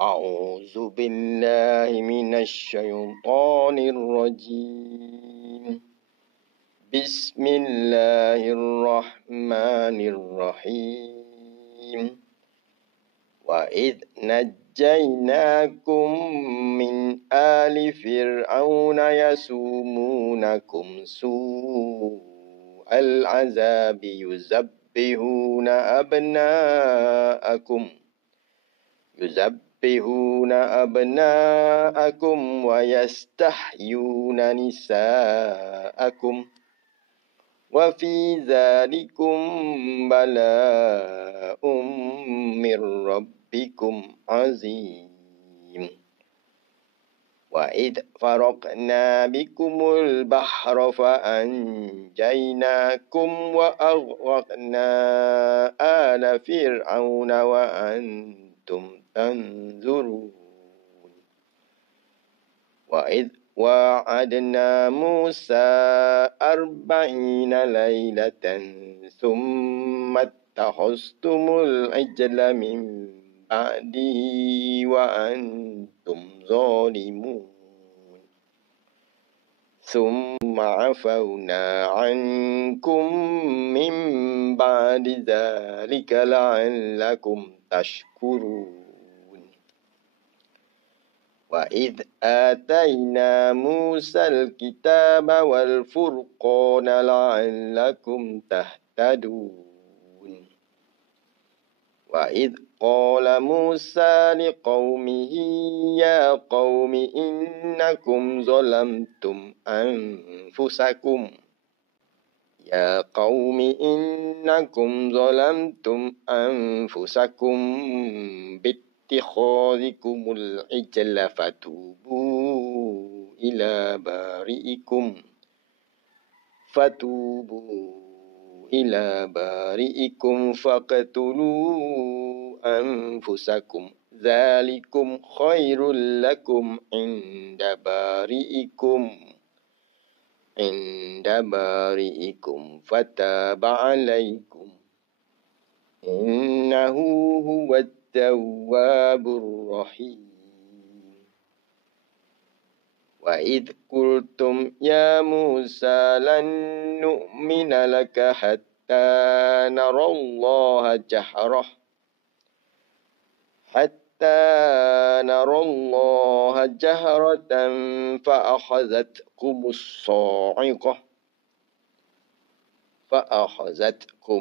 أعوذ بالله من الشيطان الرجيم. بسم الله الرحمن الرحيم. وإذ نجيناكم من آل فرعون يسومونكم سوء العذاب يذبحون أبناءكم ويستحيون نساءكم وفي ذلكم بلاء من ربكم عظيم. وإذ فرقنا بكم البحر فأنجيناكم وأغرقنا آل فرعون وأنتم تنظرون. وإذ وعدنا موسى 40 ليلة ثم اتخذتم العجل من بعده وأنتم ظالمون. ثم عفونا عنكم من بعد ذلك لعلكم تشكرون. وإذ آتينا موسى الكتاب والفرقان لعلكم تهتدون. وإذ قال موسى لقومه يا قوم إنكم ظلمتم أنفسكم باتخاذكم العجل فتوبوا إلى بارئكم فاقتلوا أنفسكم ذلكم خير لكم عند بارئكم فتاب عليكم إنه هو التواب الرحيم. وإذ قلتم يا موسى لن نؤمن لك حتى نرى الله جهرة فأخذتكم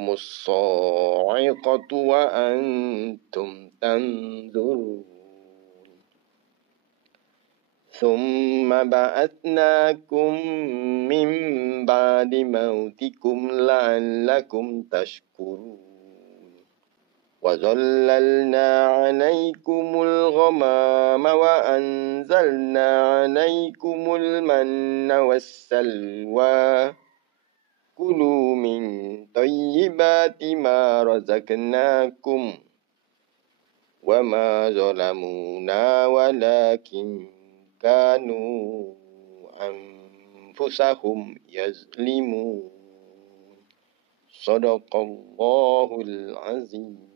الصاعقة وأنتم تنظرون. ثم بعثناكم من بعد موتكم لعلكم تشكرون. وظللنا عليكم الغمام وأنزلنا عليكم المن والسلوى كلوا من طيبات ما رزقناكم وما ظلمونا ولكن كانوا أنفسهم يظلمون. صدق الله العظيم.